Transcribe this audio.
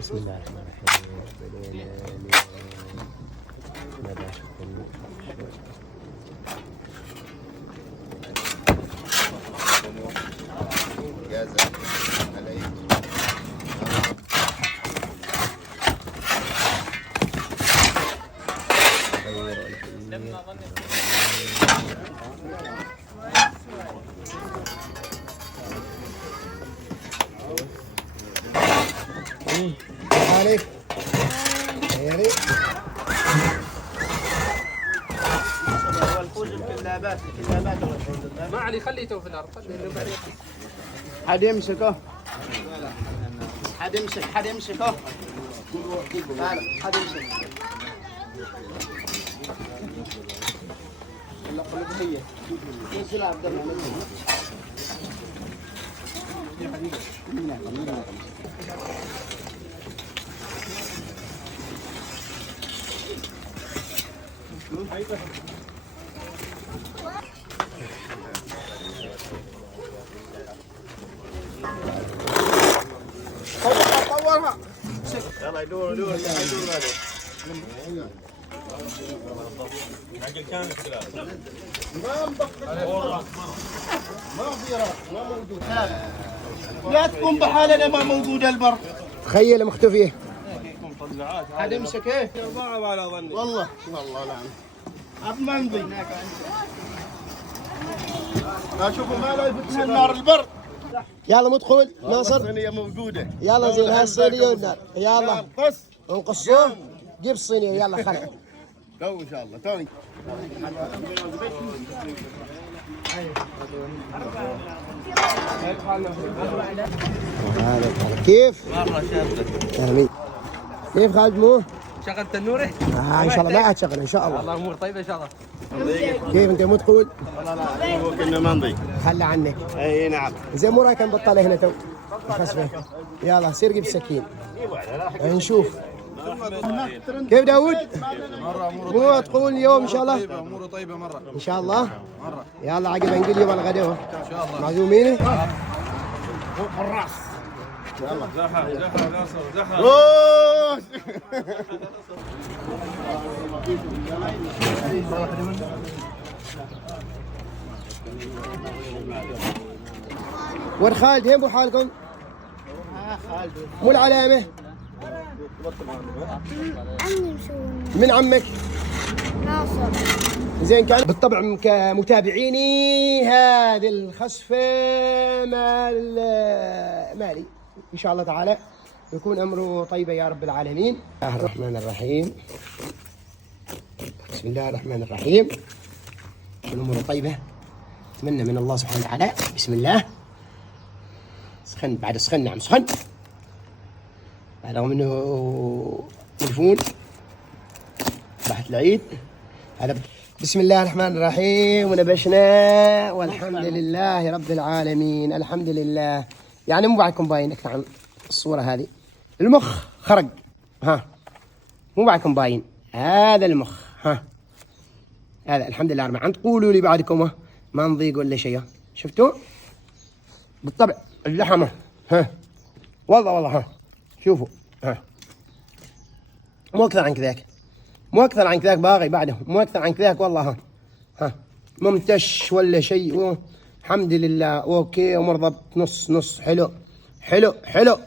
بسم الله الرحمن الرحيم. بدينا اليوم نباشر جازة عليك عليك خيري. ما علي خليته في الارض حد يمسكه، حد يمسكه تعال حد يمسك. لا قلب هي نزل عبد الله طورها يلا يدور يدور عقل كامل لا تكون بحالنا ما موجود البر. تخيل مختفيه. حد يمسك ايه صعب على ظني والله لا عبد ما نضي لا شوفوا ما لا يفتنا النار البر. يلا مدخل ناصر. الصينية موجودة يلا زين هالصينية والنار. يلا قص انقصوه. جيب الصينية يلا خلع. تو ان شاء الله توني كيف؟ مره شابه. امين. كيف خالد مو؟ شغل تنوري ان شاء الله ما عاد شغل ان شاء الله. الله امور طيبه ان شاء الله. كيف انت مدخل؟ هو كنا ما نضيق خلى عنك. اي نعم زين مو رايك نبطله هنا تو. خسفه. يلا سير جيب السكين. نشوف. كيف داود؟ مو تقول اليوم ان شاء الله؟ اموره طيبه مره ان شاء الله. يلا عقب نقول يوم الغداء. ان شاء الله. معزومين؟ الراس زحف ناصر زحف. روش وين خالد؟ وين ابو حالكم؟ خالد مو العلامه؟ من عمك؟ ناصر. زين كان بالطبع كمتابعيني هذه الخسفة مالي إن شاء الله تعالى يكون أمره طيبة يا رب العالمين. بسم الله الرحمن الرحيم. بسم الله الرحمن الرحيم. يكون أمره طيبة. أتمنى من الله سبحانه وتعالى. بسم الله. سخن بعد سخن. نعم سخن. رغم أنه تلفون صباحة العيد هذا. بسم الله الرحمن الرحيم. ونبشنا والحمد لله رب العالمين. الحمد لله. يعني مو بعدكم باين اكثر عن الصورة هذه. المخ خرج. ها مو بعدكم باين هذا المخ. ها هذا الحمد لله رب العالمين. تقولوا لي بعدكم ما نضيق ولا شيء. شفتوا بالطبع اللحمة. ها والله ها شوفوا. ها مو اكثر عن كذاك. مو اكثر عن كذاك باغي بعده. مو اكثر عن كذاك والله. ها ممتش ولا شيء. الحمد لله اوكي. امور ضبط نص نص. حلو حلو حلو.